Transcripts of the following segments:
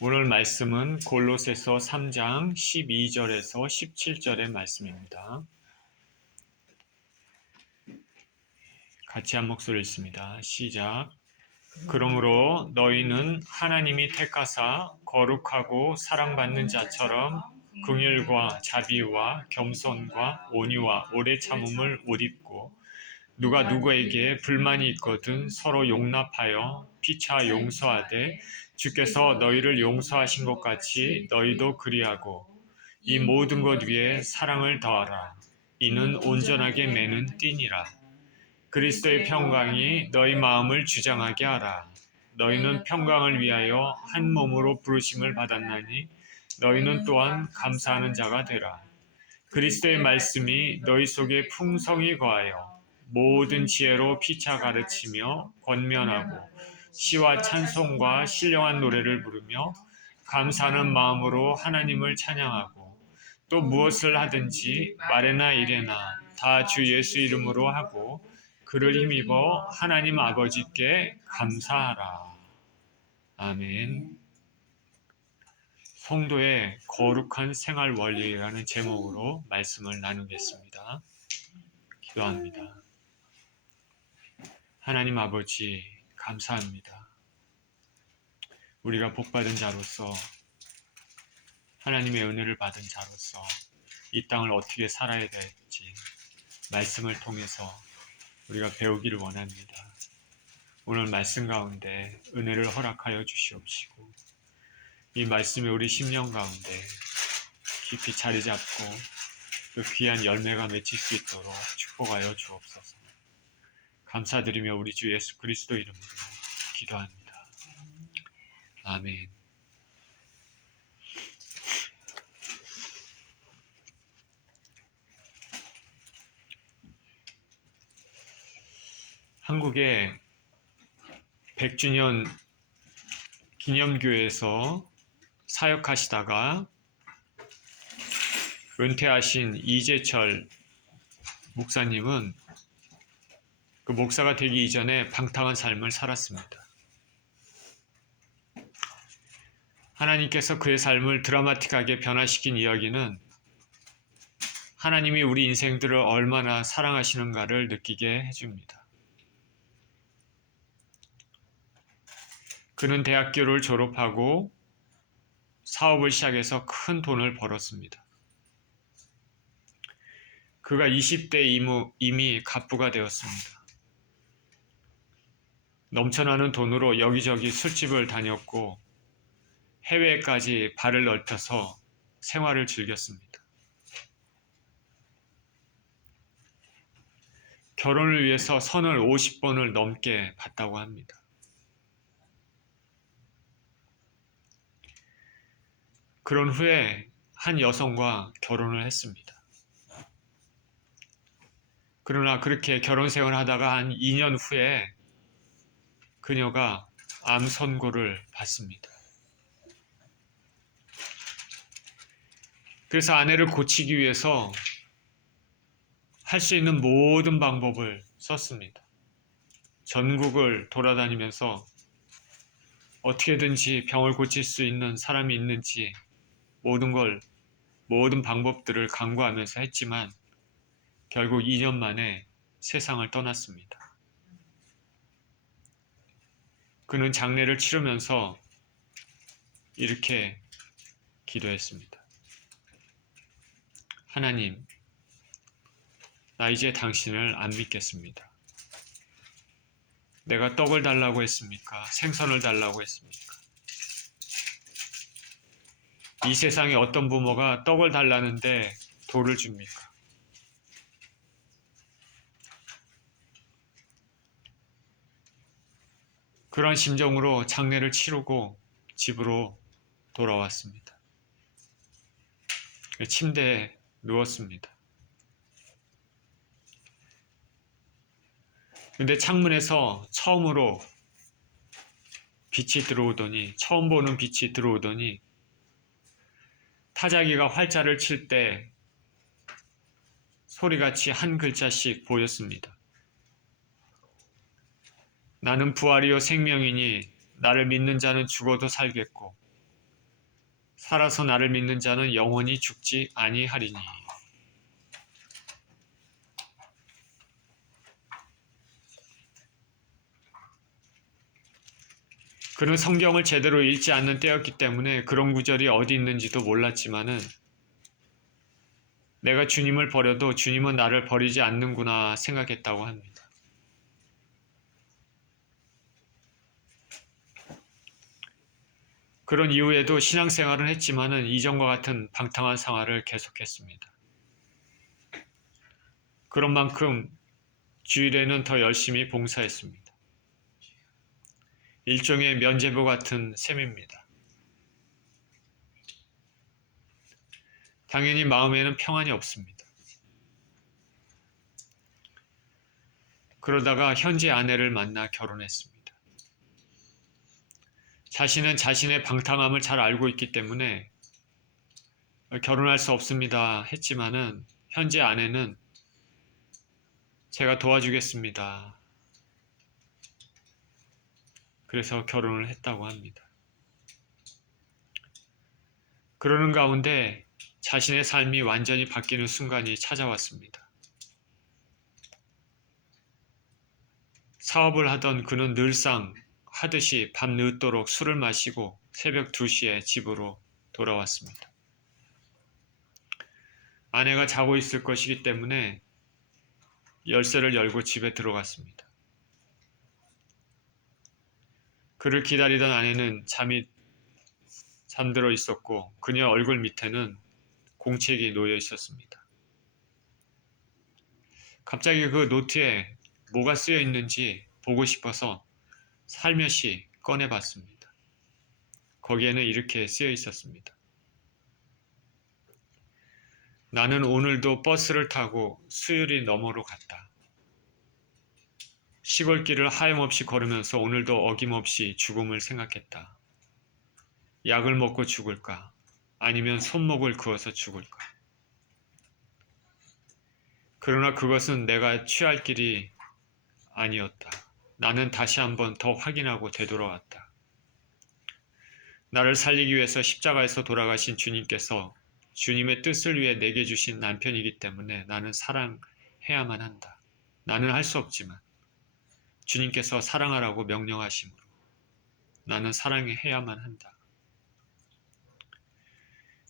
오늘 말씀은 골로새서 3장 12절에서 17절의 말씀입니다. 같이 한 목소리 읽습니다. 시작. 그러므로 너희는 하나님이 택하사 거룩하고 사랑받는 자처럼 긍휼과 자비와 겸손과 온유와 오래 참음을 옷 입고 누가 누구에게 불만이 있거든 서로 용납하여 피차 용서하되 주께서 너희를 용서하신 것 같이 너희도 그리하고 이 모든 것 위에 사랑을 더하라. 이는 온전하게 매는 띠니라. 그리스도의 평강이 너희 마음을 주장하게 하라. 너희는 평강을 위하여 한 몸으로 부르심을 받았나니 너희는 또한 감사하는 자가 되라. 그리스도의 말씀이 너희 속에 풍성히 거하여 모든 지혜로 피차 가르치며 권면하고 시와 찬송과 신령한 노래를 부르며 감사하는 마음으로 하나님을 찬양하고 또 무엇을 하든지 말에나 일에나 다 주 예수 이름으로 하고 그를 힘입어 하나님 아버지께 감사하라. 아멘. 성도의 거룩한 생활 원리라는 제목으로 말씀을 나누겠습니다. 기도합니다. 하나님 아버지, 감사합니다. 우리가 복받은 자로서, 하나님의 은혜를 받은 자로서 이 땅을 어떻게 살아야 될지 말씀을 통해서 우리가 배우기를 원합니다. 오늘 말씀 가운데 은혜를 허락하여 주시옵시고 이 말씀이 우리 심령 가운데 깊이 자리 잡고 그 귀한 열매가 맺힐 수 있도록 축복하여 주옵소서. 감사드리며 우리 주 예수 그리스도 이름으로 기도합니다. 아멘. 한국의 100주년 기념교회에서 사역하시다가 은퇴하신 이재철 목사님은 그 목사가 되기 이전에 방탕한 삶을 살았습니다. 하나님께서 그의 삶을 드라마틱하게 변화시킨 이야기는 하나님이 우리 인생들을 얼마나 사랑하시는가를 느끼게 해줍니다. 그는 대학교를 졸업하고 사업을 시작해서 큰 돈을 벌었습니다. 그가 20대 이미 갑부가 되었습니다. 넘쳐나는 돈으로 여기저기 술집을 다녔고 해외까지 발을 넓혀서 생활을 즐겼습니다. 결혼을 위해서 선을 50번을 넘게 봤다고 합니다. 그런 후에 한 여성과 결혼을 했습니다. 그러나 그렇게 결혼 생활을 하다가 한 2년 후에 그녀가 암 선고를 받습니다. 그래서 아내를 고치기 위해서 할 수 있는 모든 방법을 썼습니다. 전국을 돌아다니면서 어떻게든지 병을 고칠 수 있는 사람이 있는지 모든 방법들을 강구하면서 했지만 결국 2년 만에 세상을 떠났습니다. 그는 장례를 치르면서 이렇게 기도했습니다. 하나님, 나 이제 당신을 안 믿겠습니다. 내가 떡을 달라고 했습니까? 생선을 달라고 했습니까? 이 세상에 어떤 부모가 떡을 달라는데 돌을 줍니까? 그런 심정으로 장례를 치르고 집으로 돌아왔습니다. 침대에 누웠습니다. 근데 창문에서 처음으로 빛이 들어오더니, 처음 보는 빛이 들어오더니 타자기가 활자를 칠 때 소리같이 한 글자씩 보였습니다. 나는 부활이요 생명이니 나를 믿는 자는 죽어도 살겠고 살아서 나를 믿는 자는 영원히 죽지 아니하리니. 그는 성경을 제대로 읽지 않는 때였기 때문에 그런 구절이 어디 있는지도 몰랐지만은 내가 주님을 버려도 주님은 나를 버리지 않는구나 생각했다고 합니다. 그런 이후에도 신앙생활은 했지만은 이전과 같은 방탕한 생활을 계속했습니다. 그런 만큼 주일에는 더 열심히 봉사했습니다. 일종의 면죄부 같은 셈입니다. 당연히 마음에는 평안이 없습니다. 그러다가 현재 아내를 만나 결혼했습니다. 자신은 자신의 방탕함을 잘 알고 있기 때문에 결혼할 수 없습니다 했지만은 현재 아내는 제가 도와주겠습니다. 그래서 결혼을 했다고 합니다. 그러는 가운데 자신의 삶이 완전히 바뀌는 순간이 찾아왔습니다. 사업을 하던 그는 늘상 하듯이 밤 늦도록 술을 마시고 새벽 2시에 집으로 돌아왔습니다. 아내가 자고 있을 것이기 때문에 열쇠를 열고 집에 들어갔습니다. 그를 기다리던 아내는 잠들어 있었고 그녀 얼굴 밑에는 공책이 놓여 있었습니다. 갑자기 그 노트에 뭐가 쓰여 있는지 보고 싶어서 살며시 꺼내봤습니다. 거기에는 이렇게 쓰여 있었습니다. 나는 오늘도 버스를 타고 수유리 너머로 갔다. 시골길을 하염없이 걸으면서 오늘도 어김없이 죽음을 생각했다. 약을 먹고 죽을까? 아니면 손목을 그어서 죽을까? 그러나 그것은 내가 취할 길이 아니었다. 나는 다시 한번 더 확인하고 되돌아왔다. 나를 살리기 위해서 십자가에서 돌아가신 주님께서 주님의 뜻을 위해 내게 주신 남편이기 때문에 나는 사랑해야만 한다. 나는 할 수 없지만 주님께서 사랑하라고 명령하심으로 나는 사랑해야만 한다.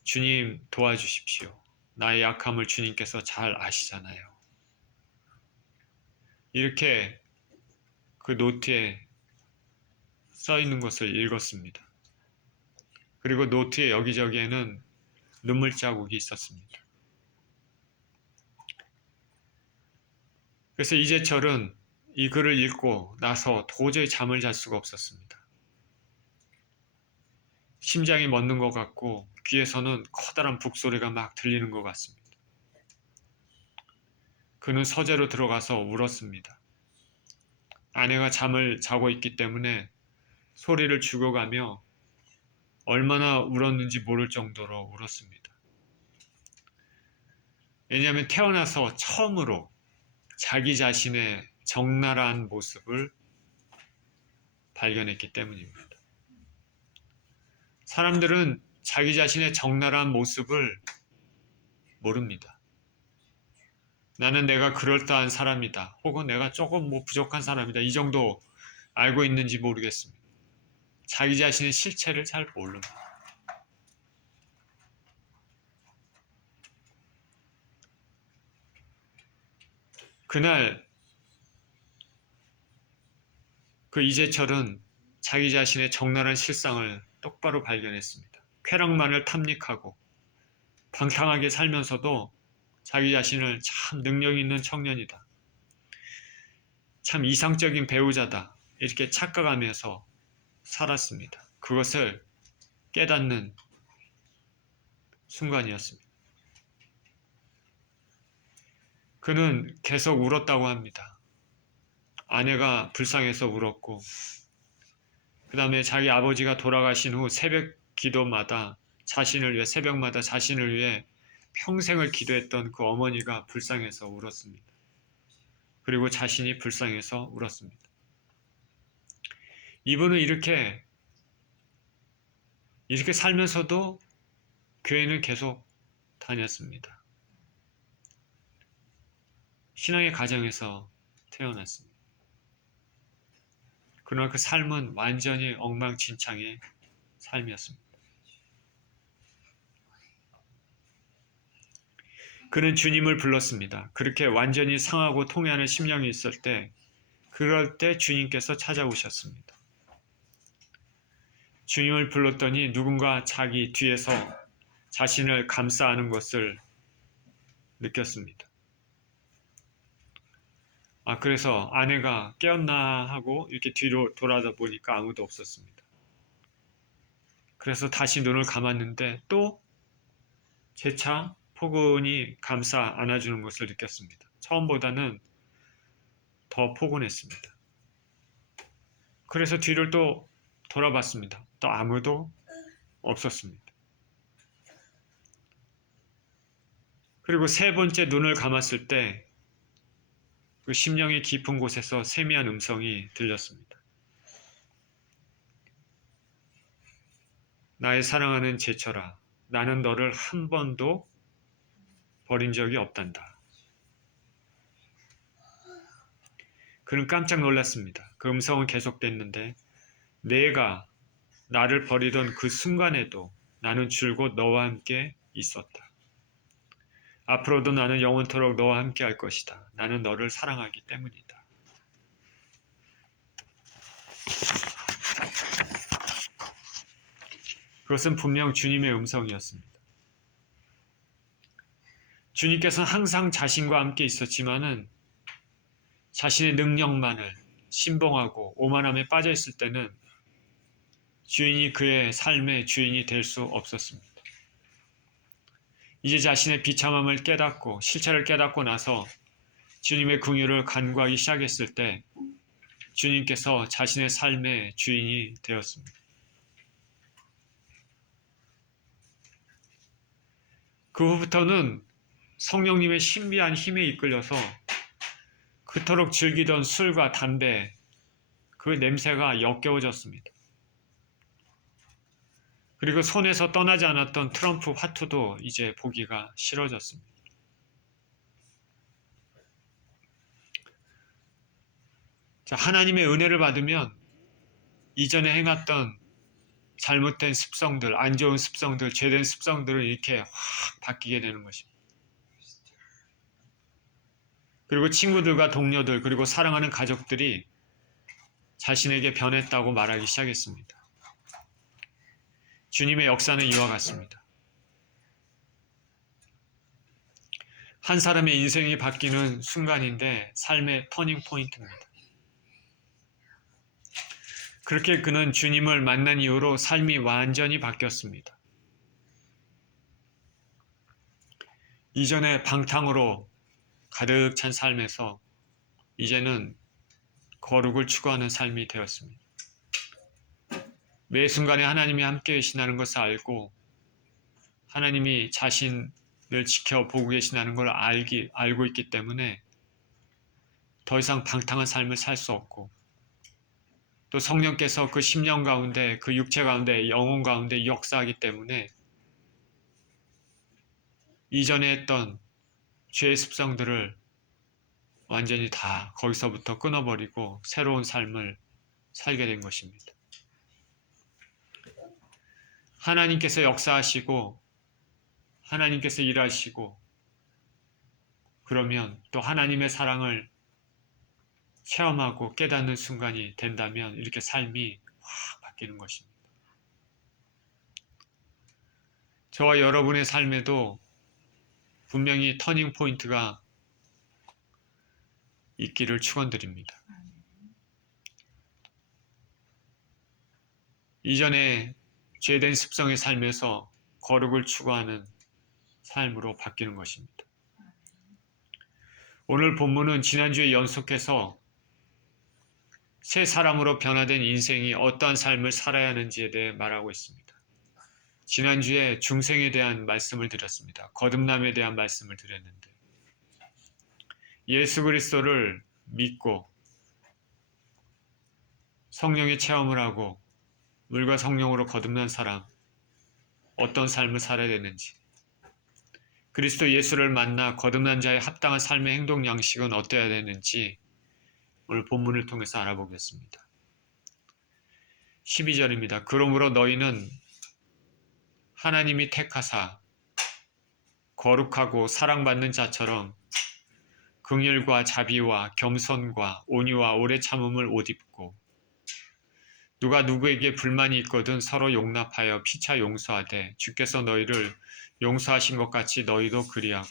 주님 도와주십시오. 나의 약함을 주님께서 잘 아시잖아요. 이렇게 그 노트에 써 있는 것을 읽었습니다. 그리고 노트의 여기저기에는 눈물 자국이 있었습니다. 그래서 이재철은 이 글을 읽고 나서 도저히 잠을 잘 수가 없었습니다. 심장이 멎는 것 같고 귀에서는 커다란 북소리가 막 들리는 것 같습니다. 그는 서재로 들어가서 울었습니다. 아내가 잠을 자고 있기 때문에 소리를 죽여가며 얼마나 울었는지 모를 정도로 울었습니다. 왜냐하면 태어나서 처음으로 자기 자신의 적나라한 모습을 발견했기 때문입니다. 사람들은 자기 자신의 적나라한 모습을 모릅니다. 나는 내가 그럴듯한 사람이다. 혹은 내가 조금 부족한 사람이다. 이 정도 알고 있는지 모르겠습니다. 자기 자신의 실체를 잘 모릅니다. 그날 그 이재철은 자기 자신의 적나라한 실상을 똑바로 발견했습니다. 쾌락만을 탐닉하고 방탕하게 살면서도 자기 자신을 참 능력 있는 청년이다. 참 이상적인 배우자다. 이렇게 착각하면서 살았습니다. 그것을 깨닫는 순간이었습니다. 그는 계속 울었다고 합니다. 아내가 불쌍해서 울었고 그 다음에 자기 아버지가 돌아가신 후 새벽 기도마다 새벽마다 자신을 위해 평생을 기도했던 그 어머니가 불쌍해서 울었습니다. 그리고 자신이 불쌍해서 울었습니다. 이분은 이렇게 살면서도 교회는 계속 다녔습니다. 신앙의 가정에서 태어났습니다. 그러나 그 삶은 완전히 엉망진창의 삶이었습니다. 그는 주님을 불렀습니다. 그렇게 완전히 상하고 통해하는 심령이 있을 때, 그럴 때 주님께서 찾아오셨습니다. 주님을 불렀더니 누군가 자기 뒤에서 자신을 감싸는 것을 느꼈습니다. 그래서 아내가 깨었나 하고 이렇게 뒤로 돌아다 보니까 아무도 없었습니다. 그래서 다시 눈을 감았는데 또 재차 포근히 감싸 안아주는 것을 느꼈습니다. 처음보다는 더 포근했습니다. 그래서 뒤를 또 돌아봤습니다. 또 아무도 없었습니다. 그리고 세 번째 눈을 감았을 때 그 심령의 깊은 곳에서 세미한 음성이 들렸습니다. 나의 사랑하는 제철아, 나는 너를 한 번도 버린 적이 없단다. 그는 깜짝 놀랐습니다. 그 음성은 계속됐는데 내가 나를 버리던 그 순간에도 나는 줄곧 너와 함께 있었다. 앞으로도 나는 영원토록 너와 함께 할 것이다. 나는 너를 사랑하기 때문이다. 그것은 분명 주님의 음성이었습니다. 주님께서는 항상 자신과 함께 있었지만은 자신의 능력만을 신봉하고 오만함에 빠져 있을 때는 주인이 그의 삶의 주인이 될 수 없었습니다. 이제 자신의 비참함을 깨닫고 실체를 깨닫고 나서 주님의 긍휼을 간구하기 시작했을 때 주님께서 자신의 삶의 주인이 되었습니다. 그 후부터는 성령님의 신비한 힘에 이끌려서 그토록 즐기던 술과 담배, 그 냄새가 역겨워졌습니다. 그리고 손에서 떠나지 않았던 트럼프 화투도 이제 보기가 싫어졌습니다. 자, 하나님의 은혜를 받으면 이전에 행했던 잘못된 습성들, 안 좋은 습성들, 죄된 습성들을 이렇게 확 바뀌게 되는 것입니다. 그리고 친구들과 동료들, 그리고 사랑하는 가족들이 자신에게 변했다고 말하기 시작했습니다. 주님의 역사는 이와 같습니다. 한 사람의 인생이 바뀌는 순간인데 삶의 터닝 포인트입니다. 그렇게 그는 주님을 만난 이후로 삶이 완전히 바뀌었습니다. 이전에 방탕으로 가득 찬 삶에서 이제는 거룩을 추구하는 삶이 되었습니다. 매 순간에 하나님이 함께 계시다는 것을 알고 하나님이 자신을 지켜보고 계시다는 걸 알고 있기 때문에 더 이상 방탕한 삶을 살 수 없고 또 성령께서 그 심령 가운데, 그 육체 가운데, 영혼 가운데 역사하기 때문에 이전에 했던 죄의 습성들을 완전히 다 거기서부터 끊어버리고 새로운 삶을 살게 된 것입니다. 하나님께서 역사하시고 하나님께서 일하시고 그러면 또 하나님의 사랑을 체험하고 깨닫는 순간이 된다면 이렇게 삶이 확 바뀌는 것입니다. 저와 여러분의 삶에도 분명히 터닝 포인트가 있기를 축원드립니다. 이전에 죄된 습성의 삶에서 거룩을 추구하는 삶으로 바뀌는 것입니다. 오늘 본문은 지난주에 연속해서 새 사람으로 변화된 인생이 어떠한 삶을 살아야 하는지에 대해 말하고 있습니다. 지난주에 중생에 대한 말씀을 드렸습니다. 거듭남에 대한 말씀을 드렸는데 예수 그리스도를 믿고 성령의 체험을 하고 물과 성령으로 거듭난 사람, 어떤 삶을 살아야 되는지, 그리스도 예수를 만나 거듭난 자의 합당한 삶의 행동 양식은 어때야 되는지 오늘 본문을 통해서 알아보겠습니다. 12절입니다. 그러므로 너희는 하나님이 택하사 거룩하고 사랑받는 자처럼 긍휼과 자비와 겸손과 온유와 오래 참음을 옷 입고 누가 누구에게 불만이 있거든 서로 용납하여 피차 용서하되 주께서 너희를 용서하신 것 같이 너희도 그리하고.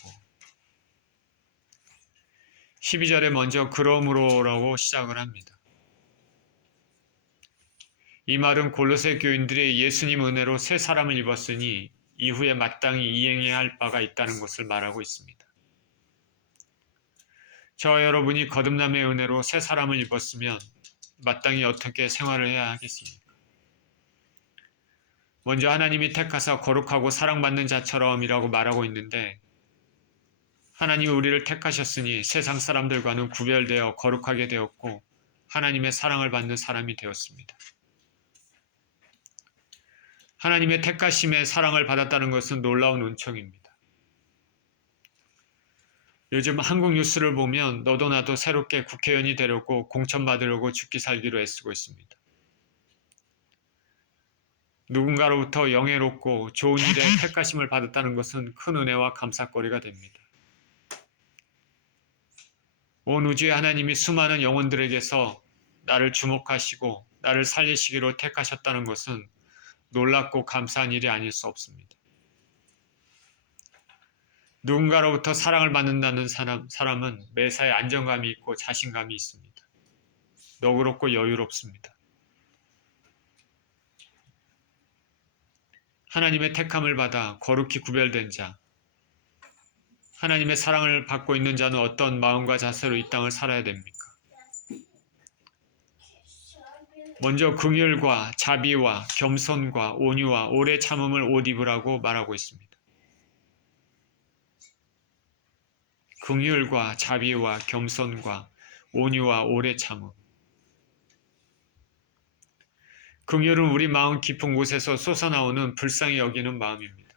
12절에 먼저 그러므로라고 시작을 합니다. 이 말은 골로새 교인들이 예수님 은혜로 새 사람을 입었으니 이후에 마땅히 이행해야 할 바가 있다는 것을 말하고 있습니다. 저와 여러분이 거듭남의 은혜로 새 사람을 입었으면 마땅히 어떻게 생활을 해야 하겠습니까? 먼저 하나님이 택하사 거룩하고 사랑받는 자처럼이라고 말하고 있는데 하나님이 우리를 택하셨으니 세상 사람들과는 구별되어 거룩하게 되었고 하나님의 사랑을 받는 사람이 되었습니다. 하나님의 택하심에 사랑을 받았다는 것은 놀라운 은총입니다. 요즘 한국 뉴스를 보면 너도 나도 새롭게 국회의원이 되려고 공천 받으려고 죽기 살기로 애쓰고 있습니다. 누군가로부터 영예롭고 좋은 일에 택하심을 받았다는 것은 큰 은혜와 감사거리가 됩니다. 온 우주의 하나님이 수많은 영혼들에게서 나를 주목하시고 나를 살리시기로 택하셨다는 것은 놀랍고 감사한 일이 아닐 수 없습니다. 누군가로부터 사랑을 받는다는 사람은 매사에 안정감이 있고 자신감이 있습니다. 너그럽고 여유롭습니다. 하나님의 택함을 받아 거룩히 구별된 자, 하나님의 사랑을 받고 있는 자는 어떤 마음과 자세로 이 땅을 살아야 됩니까? 먼저 긍휼과 자비와 겸손과 온유와 오래 참음을 옷 입으라고 말하고 있습니다. 긍휼과 자비와 겸손과 온유와 오래 참음. 긍휼은 우리 마음 깊은 곳에서 솟아나오는 불쌍히 여기는 마음입니다.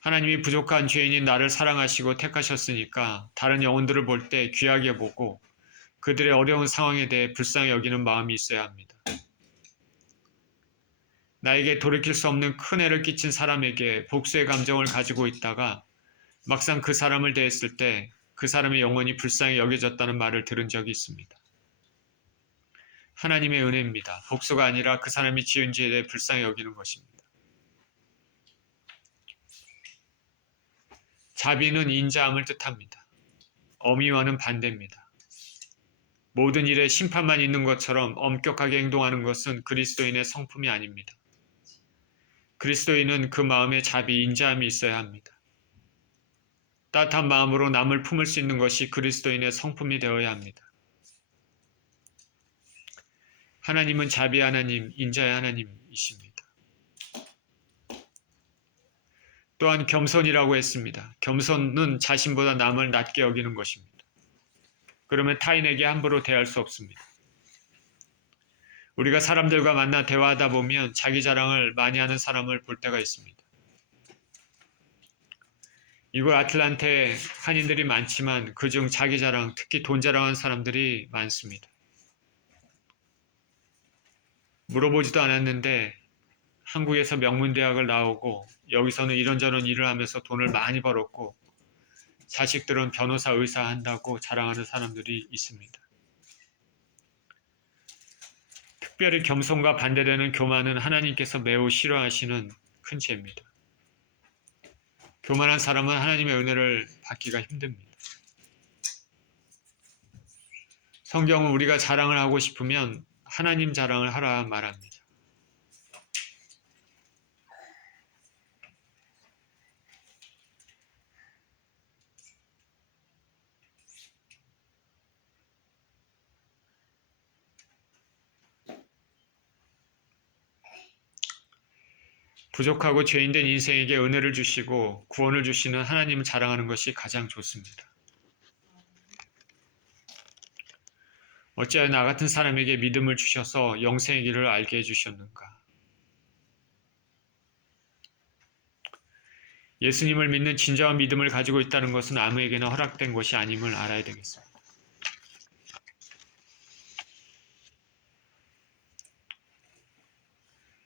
하나님이 부족한 죄인인 나를 사랑하시고 택하셨으니까 다른 영혼들을 볼 때 귀하게 보고 그들의 어려운 상황에 대해 불쌍히 여기는 마음이 있어야 합니다. 나에게 돌이킬 수 없는 큰 해를 끼친 사람에게 복수의 감정을 가지고 있다가 막상 그 사람을 대했을 때 그 사람의 영혼이 불쌍히 여겨졌다는 말을 들은 적이 있습니다. 하나님의 은혜입니다. 복수가 아니라 그 사람이 지은 죄에 대해 불쌍히 여기는 것입니다. 자비는 인자함을 뜻합니다. 엄히와는 반대입니다. 모든 일에 심판만 있는 것처럼 엄격하게 행동하는 것은 그리스도인의 성품이 아닙니다. 그리스도인은 그 마음에 자비, 인자함이 있어야 합니다. 따뜻한 마음으로 남을 품을 수 있는 것이 그리스도인의 성품이 되어야 합니다. 하나님은 자비 하나님, 인자의 하나님이십니다. 또한 겸손이라고 했습니다. 겸손은 자신보다 남을 낮게 여기는 것입니다. 그러면 타인에게 함부로 대할 수 없습니다. 우리가 사람들과 만나 대화하다 보면 자기 자랑을 많이 하는 사람을 볼 때가 있습니다. 이곳 아틀란타에 한인들이 많지만 그중 자기 자랑, 특히 돈 자랑하는 사람들이 많습니다. 물어보지도 않았는데 한국에서 명문대학을 나오고 여기서는 이런저런 일을 하면서 돈을 많이 벌었고 자식들은 변호사, 의사 한다고 자랑하는 사람들이 있습니다. 특별히 겸손과 반대되는 교만은 하나님께서 매우 싫어하시는 큰 죄입니다. 교만한 사람은 하나님의 은혜를 받기가 힘듭니다. 성경은 우리가 자랑을 하고 싶으면 하나님 자랑을 하라 말합니다. 부족하고 죄인된 인생에게 은혜를 주시고 구원을 주시는 하나님을 자랑하는 것이 가장 좋습니다. 어찌하여 나 같은 사람에게 믿음을 주셔서 영생의 길을 알게 해주셨는가? 예수님을 믿는 진정한 믿음을 가지고 있다는 것은 아무에게나 허락된 것이 아님을 알아야 되겠습니다.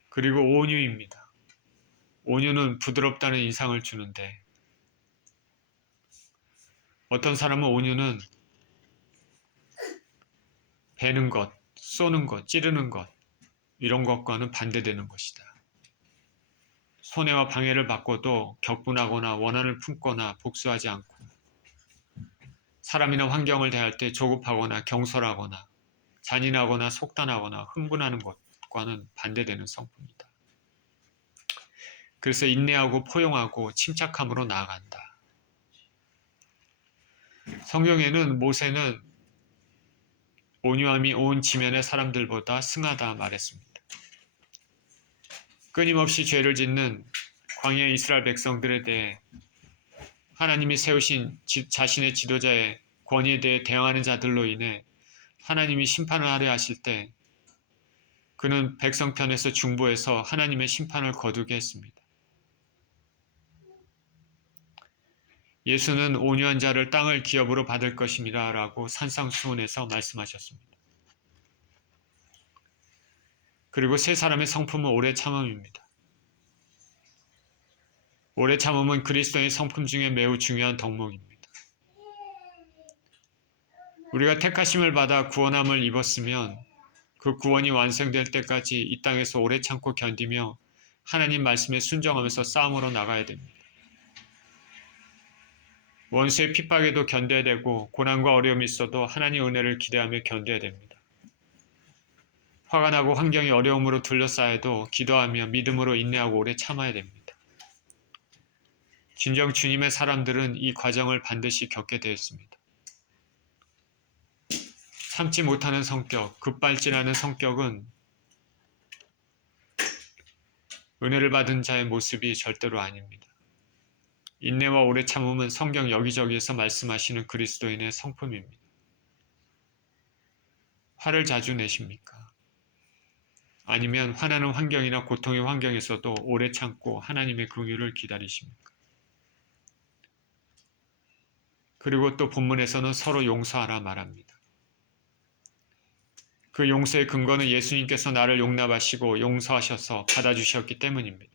그리고 온유입니다. 온유는 부드럽다는 인상을 주는데 어떤 사람은 온유는 베는 것, 쏘는 것, 찌르는 것 이런 것과는 반대되는 것이다. 손해와 방해를 받고도 격분하거나 원한을 품거나 복수하지 않고 사람이나 환경을 대할 때 조급하거나 경솔하거나 잔인하거나 속단하거나 흥분하는 것과는 반대되는 성품이다. 그래서 인내하고 포용하고 침착함으로 나아간다. 성경에는 모세는 온유함이 온 지면의 사람들보다 승하다 말했습니다. 끊임없이 죄를 짓는 광야 이스라엘 백성들에 대해 하나님이 세우신 자신의 지도자의 권위에 대해 대항하는 자들로 인해 하나님이 심판을 하려 하실 때 그는 백성 편에서 중보해서 하나님의 심판을 거두게 했습니다. 예수는 온유한 자를 땅을 기업으로 받을 것입니다 라고 산상수훈에서 말씀하셨습니다. 그리고 세 사람의 성품은 오래 참음입니다. 오래 참음은 그리스도의 성품 중에 매우 중요한 덕목입니다. 우리가 택하심을 받아 구원함을 입었으면 그 구원이 완성될 때까지 이 땅에서 오래 참고 견디며 하나님 말씀에 순종하면서 싸움으로 나가야 됩니다. 원수의 핍박에도 견뎌야 되고 고난과 어려움이 있어도 하나님의 은혜를 기대하며 견뎌야 됩니다. 화가 나고 환경이 어려움으로 둘러싸여도 기도하며 믿음으로 인내하고 오래 참아야 됩니다. 진정 주님의 사람들은 이 과정을 반드시 겪게 되었습니다. 참지 못하는 성격, 급발진하는 성격은 은혜를 받은 자의 모습이 절대로 아닙니다. 인내와 오래 참음은 성경 여기저기에서 말씀하시는 그리스도인의 성품입니다. 화를 자주 내십니까? 아니면 화나는 환경이나 고통의 환경에서도 오래 참고 하나님의 긍휼을 기다리십니까? 그리고 또 본문에서는 서로 용서하라 말합니다. 그 용서의 근거는 예수님께서 나를 용납하시고 용서하셔서 받아주셨기 때문입니다.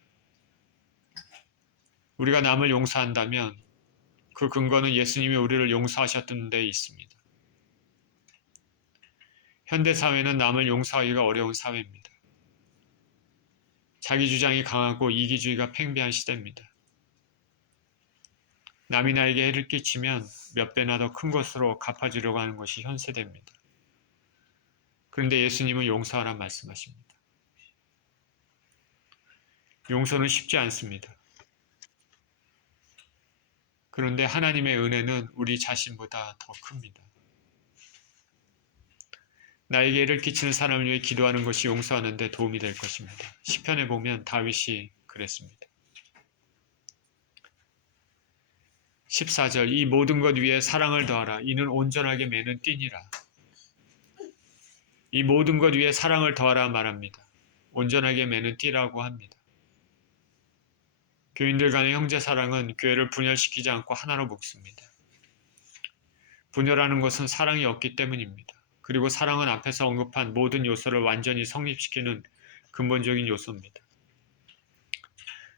우리가 남을 용서한다면 그 근거는 예수님이 우리를 용서하셨던 데 있습니다. 현대사회는 남을 용서하기가 어려운 사회입니다. 자기 주장이 강하고 이기주의가 팽배한 시대입니다. 남이 나에게 해를 끼치면 몇 배나 더 큰 것으로 갚아주려고 하는 것이 현세대입니다. 그런데 예수님은 용서하라 말씀하십니다. 용서는 쉽지 않습니다. 그런데 하나님의 은혜는 우리 자신보다 더 큽니다. 나에게 해를 끼치는 사람을 위해 기도하는 것이 용서하는 데 도움이 될 것입니다. 시편에 보면 다윗이 그랬습니다. 14절 이 모든 것 위에 사랑을 더하라. 이는 온전하게 매는 띠니라. 이 모든 것 위에 사랑을 더하라 말합니다. 온전하게 매는 띠라고 합니다. 교인들 간의 형제 사랑은 교회를 분열시키지 않고 하나로 묶습니다. 분열하는 것은 사랑이 없기 때문입니다. 그리고 사랑은 앞에서 언급한 모든 요소를 완전히 성립시키는 근본적인 요소입니다.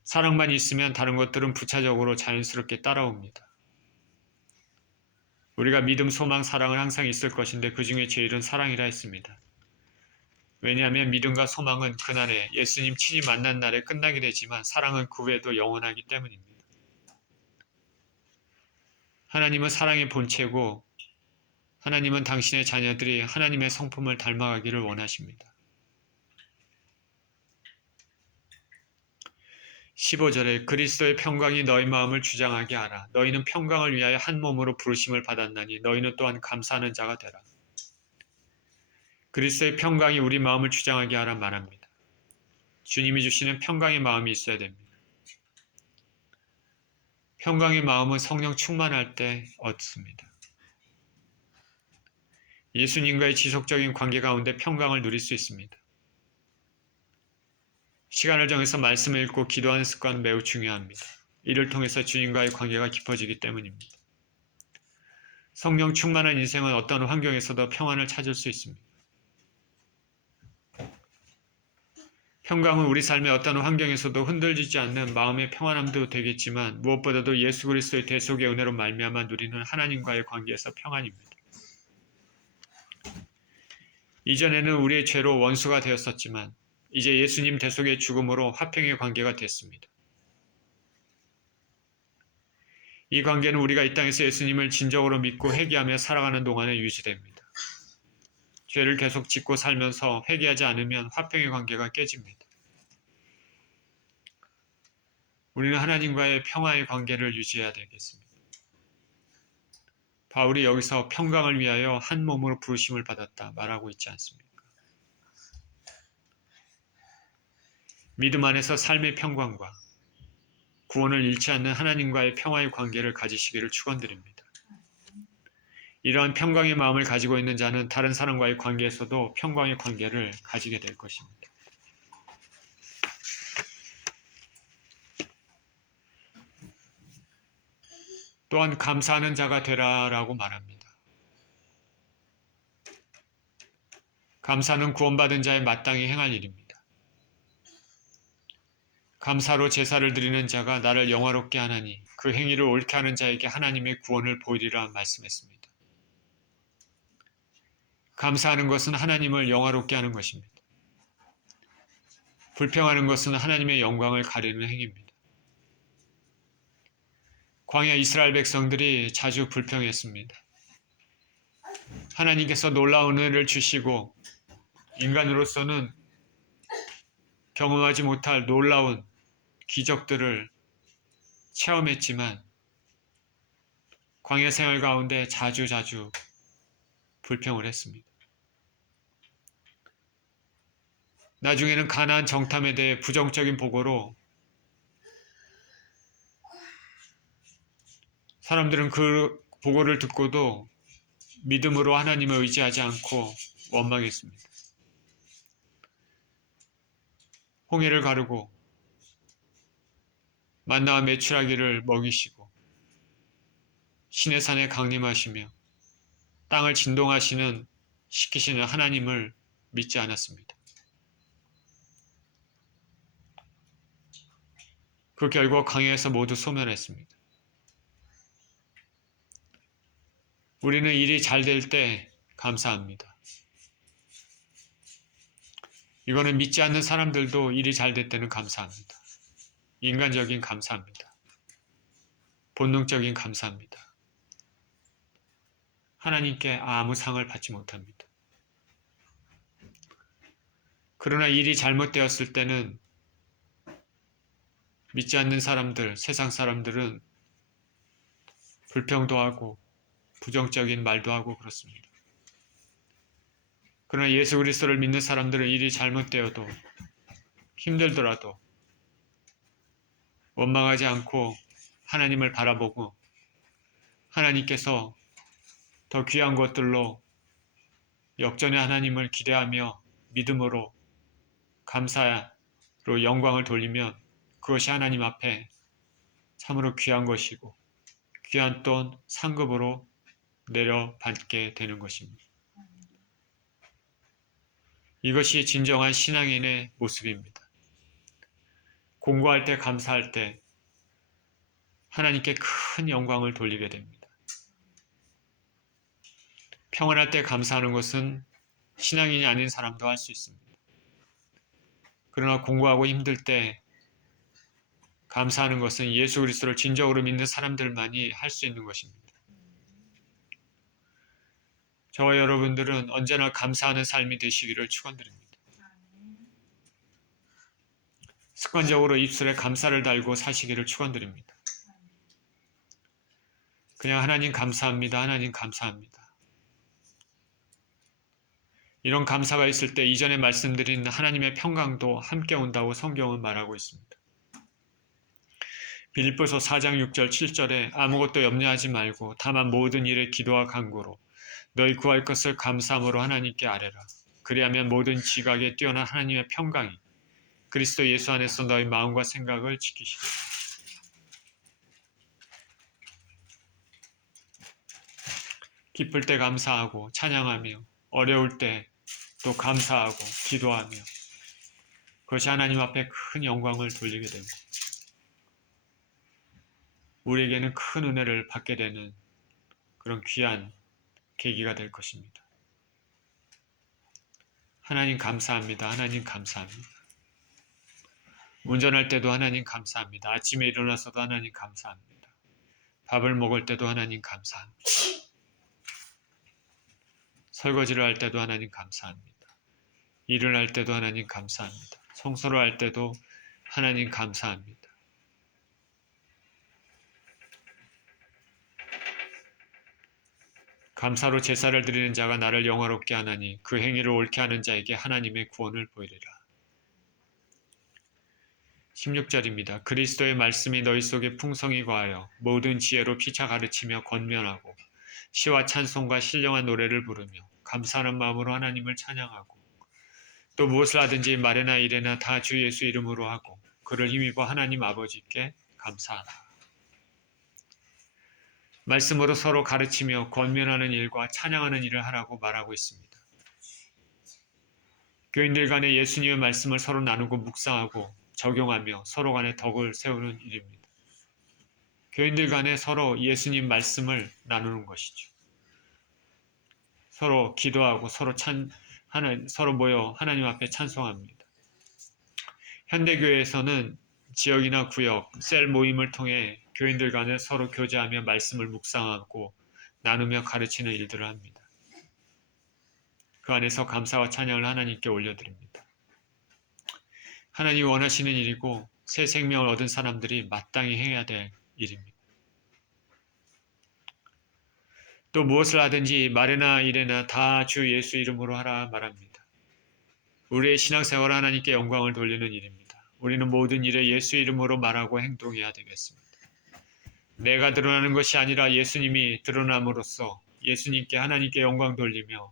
사랑만 있으면 다른 것들은 부차적으로 자연스럽게 따라옵니다. 우리가 믿음, 소망, 사랑은 항상 있을 것인데 그 중에 제일은 사랑이라 했습니다. 왜냐하면 믿음과 소망은 그날에 예수님 친히 만난 날에 끝나게 되지만 사랑은 그 후에도 영원하기 때문입니다. 하나님은 사랑의 본체고 하나님은 당신의 자녀들이 하나님의 성품을 닮아가기를 원하십니다. 15절에 그리스도의 평강이 너희 마음을 주장하게 하라. 너희는 평강을 위하여 한 몸으로 부르심을 받았나니 너희는 또한 감사하는 자가 되라. 그리스도의 평강이 우리 마음을 주장하게 하라 말합니다. 주님이 주시는 평강의 마음이 있어야 됩니다. 평강의 마음은 성령 충만할 때 얻습니다. 예수님과의 지속적인 관계 가운데 평강을 누릴 수 있습니다. 시간을 정해서 말씀을 읽고 기도하는 습관은 매우 중요합니다. 이를 통해서 주님과의 관계가 깊어지기 때문입니다. 성령 충만한 인생은 어떤 환경에서도 평안을 찾을 수 있습니다. 평강은 우리 삶의 어떤 환경에서도 흔들리지 않는 마음의 평안함도 되겠지만 무엇보다도 예수 그리스도의 대속의 은혜로 말미암아 누리는 하나님과의 관계에서 평안입니다. 이전에는 우리의 죄로 원수가 되었었지만 이제 예수님 대속의 죽음으로 화평의 관계가 됐습니다. 이 관계는 우리가 이 땅에서 예수님을 진정으로 믿고 회개하며 살아가는 동안에 유지됩니다. 죄를 계속 짓고 살면서 회개하지 않으면 화평의 관계가 깨집니다. 우리는 하나님과의 평화의 관계를 유지해야 되겠습니다. 바울이 여기서 평강을 위하여 한 몸으로 부르심을 받았다 말하고 있지 않습니까? 믿음 안에서 삶의 평강과 구원을 잃지 않는 하나님과의 평화의 관계를 가지시기를 축원드립니다. 이러한 평강의 마음을 가지고 있는 자는 다른 사람과의 관계에서도 평강의 관계를 가지게 될 것입니다. 또한 감사하는 자가 되라라고 말합니다. 감사는 구원받은 자의 마땅히 행할 일입니다. 감사로 제사를 드리는 자가 나를 영화롭게 하나니 그 행위를 옳게 하는 자에게 하나님의 구원을 보이리라 말씀했습니다. 감사하는 것은 하나님을 영화롭게 하는 것입니다. 불평하는 것은 하나님의 영광을 가리는 행위입니다. 광야 이스라엘 백성들이 자주 불평했습니다. 하나님께서 놀라운 은혜를 주시고 인간으로서는 경험하지 못할 놀라운 기적들을 체험했지만 광야 생활 가운데 자주 불평을 했습니다. 나중에는 가나안 정탐에 대해 부정적인 보고로 사람들은 그 보고를 듣고도 믿음으로 하나님을 의지하지 않고 원망했습니다. 홍해를 가르고 만나와 메추라기를 먹이시고 신의 산에 강림하시며 땅을 시키시는 하나님을 믿지 않았습니다. 그 결과 광야에서 모두 소멸했습니다. 우리는 일이 잘 될 때 감사합니다. 이거는 믿지 않는 사람들도 일이 잘 될 때는 감사합니다. 인간적인 감사합니다. 본능적인 감사합니다. 하나님께 아무 상을 받지 못합니다. 그러나 일이 잘못되었을 때는 믿지 않는 사람들, 세상 사람들은 불평도 하고 부정적인 말도 하고 그렇습니다. 그러나 예수 그리스도를 믿는 사람들은 일이 잘못되어도 힘들더라도 원망하지 않고 하나님을 바라보고 하나님께서 더 귀한 것들로 역전의 하나님을 기대하며 믿음으로 감사로 영광을 돌리면 그것이 하나님 앞에 참으로 귀한 것이고 귀한 돈 상급으로 내려받게 되는 것입니다. 이것이 진정한 신앙인의 모습입니다. 공부할 때 감사할 때 하나님께 큰 영광을 돌리게 됩니다. 평안할 때 감사하는 것은 신앙인이 아닌 사람도 할 수 있습니다. 그러나 공부하고 힘들 때 감사하는 것은 예수 그리스도를 진정으로 믿는 사람들만이 할 수 있는 것입니다. 저와 여러분들은 언제나 감사하는 삶이 되시기를 축원드립니다. 습관적으로 입술에 감사를 달고 사시기를 축원드립니다. 그냥 하나님 감사합니다. 하나님 감사합니다. 이런 감사가 있을 때 이전에 말씀드린 하나님의 평강도 함께 온다고 성경은 말하고 있습니다. 빌립보서 4장 6절 7절에 아무것도 염려하지 말고 다만 모든 일에 기도와 간구로 너희 구할 것을 감사함으로 하나님께 아뢰라. 그리하면 모든 지각에 뛰어난 하나님의 평강이 그리스도 예수 안에서 너희 마음과 생각을 지키시리라. 기쁠 때 감사하고 찬양하며 어려울 때 또 감사하고 기도하며 그것이 하나님 앞에 큰 영광을 돌리게 되고 우리에게는 큰 은혜를 받게 되는 그런 귀한 계기가 될 것입니다. 하나님 감사합니다. 하나님 감사합니다. 운전할 때도 하나님 감사합니다. 아침에 일어나서도 하나님 감사합니다. 밥을 먹을 때도 하나님 감사합니다. 설거지를 할 때도 하나님 감사합니다. 일을 할 때도 하나님 감사합니다. 청소를 할 때도 하나님 감사합니다. 감사로 제사를 드리는 자가 나를 영화롭게 하나니 그 행위를 옳게 하는 자에게 하나님의 구원을 보이리라. 16절입니다. 그리스도의 말씀이 너희 속에 풍성히 거하여 모든 지혜로 피차 가르치며 권면하고 시와 찬송과 신령한 노래를 부르며 감사하는 마음으로 하나님을 찬양하고 또 무엇을 하든지 말에나 일에나 다 주 예수 이름으로 하고 그를 힘입어 하나님 아버지께 감사하라. 말씀으로 서로 가르치며 권면하는 일과 찬양하는 일을 하라고 말하고 있습니다. 교인들 간에 예수님의 말씀을 서로 나누고 묵상하고 적용하며 서로 간에 덕을 세우는 일입니다. 교인들 간에 서로 예수님 말씀을 나누는 것이죠. 서로 기도하고 서로 모여 하나님 앞에 찬송합니다. 현대교회에서는 지역이나 구역, 셀 모임을 통해 교인들 간에 서로 교제하며 말씀을 묵상하고 나누며 가르치는 일들을 합니다. 그 안에서 감사와 찬양을 하나님께 올려드립니다. 하나님이 원하시는 일이고 새 생명을 얻은 사람들이 마땅히 해야 될 일입니다. 또 무엇을 하든지 말에나 일에나 다 주 예수 이름으로 하라 말합니다. 우리의 신앙생활은 하나님께 영광을 돌리는 일입니다. 우리는 모든 일에 예수 이름으로 말하고 행동해야 되겠습니다. 내가 드러나는 것이 아니라 예수님이 드러남으로써 예수님께 하나님께 영광 돌리며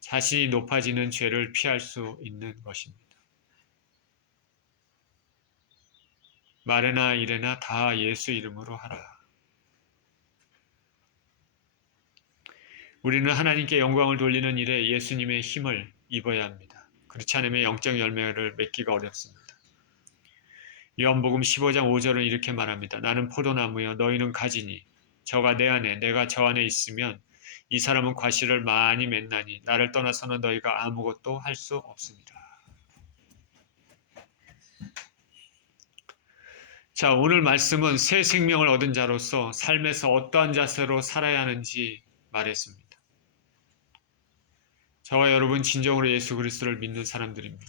자신이 높아지는 죄를 피할 수 있는 것입니다. 말에나 일에나 다 예수 이름으로 하라. 우리는 하나님께 영광을 돌리는 일에 예수님의 힘을 입어야 합니다. 그렇지 않으면 영적 열매를 맺기가 어렵습니다. 요한복음 15장 5절은 이렇게 말합니다. 나는 포도나무여 너희는 가지니 저가 내 안에 내가 저 안에 있으면 이 사람은 과실을 많이 맺나니 나를 떠나서는 너희가 아무것도 할 수 없습니다. 자, 오늘 말씀은 새 생명을 얻은 자로서 삶에서 어떠한 자세로 살아야 하는지 말했습니다. 저와 여러분 진정으로 예수 그리스도를 믿는 사람들입니까?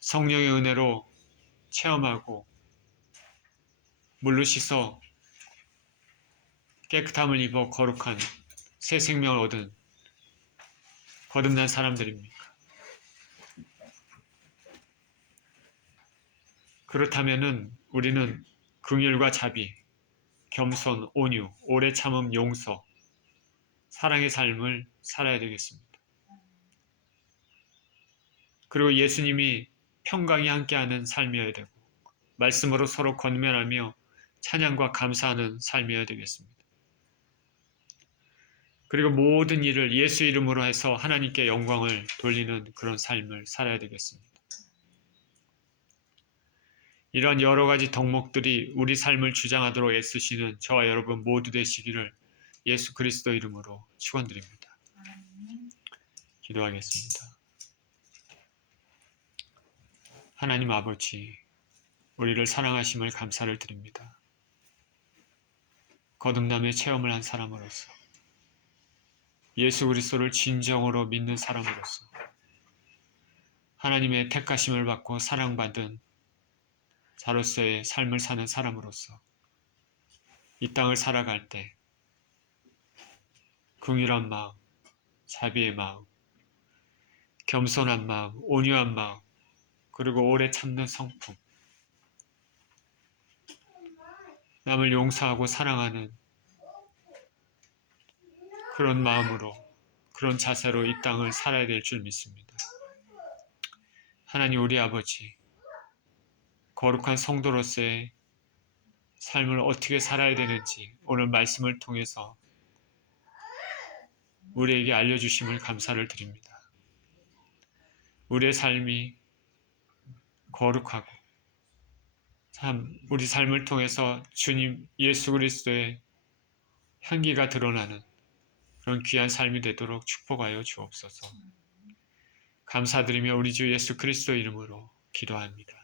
성령의 은혜로 체험하고 물로 씻어 깨끗함을 입어 거룩한 새 생명을 얻은 거듭난 사람들입니까? 그렇다면은 우리는 긍휼과 자비, 겸손, 온유, 오래 참음, 용서, 사랑의 삶을 살아야 되겠습니다. 그리고 예수님이 평강이 함께하는 삶이어야 되고 말씀으로 서로 권면하며 찬양과 감사하는 삶이어야 되겠습니다. 그리고 모든 일을 예수 이름으로 해서 하나님께 영광을 돌리는 그런 삶을 살아야 되겠습니다. 이런 여러 가지 덕목들이 우리 삶을 주장하도록 애쓰시는 저와 여러분 모두 되시기를 예수 그리스도 이름으로 축원드립니다. 기도하겠습니다. 하나님 아버지, 우리를 사랑하심을 감사를 드립니다. 거듭남의 체험을 한 사람으로서 예수 그리스도를 진정으로 믿는 사람으로서 하나님의 택하심을 받고 사랑받은 자로서의 삶을 사는 사람으로서 이 땅을 살아갈 때 긍휼한 마음, 자비의 마음, 겸손한 마음, 온유한 마음, 그리고 오래 참는 성품, 남을 용서하고 사랑하는 그런 마음으로, 그런 자세로 이 땅을 살아야 될 줄 믿습니다. 하나님 우리 아버지, 거룩한 성도로서의 삶을 어떻게 살아야 되는지 오늘 말씀을 통해서 우리에게 알려주심을 감사를 드립니다. 우리의 삶이 거룩하고 우리 삶을 통해서 주님 예수 그리스도의 향기가 드러나는 그런 귀한 삶이 되도록 축복하여 주옵소서. 감사드리며 우리 주 예수 그리스도 이름으로 기도합니다.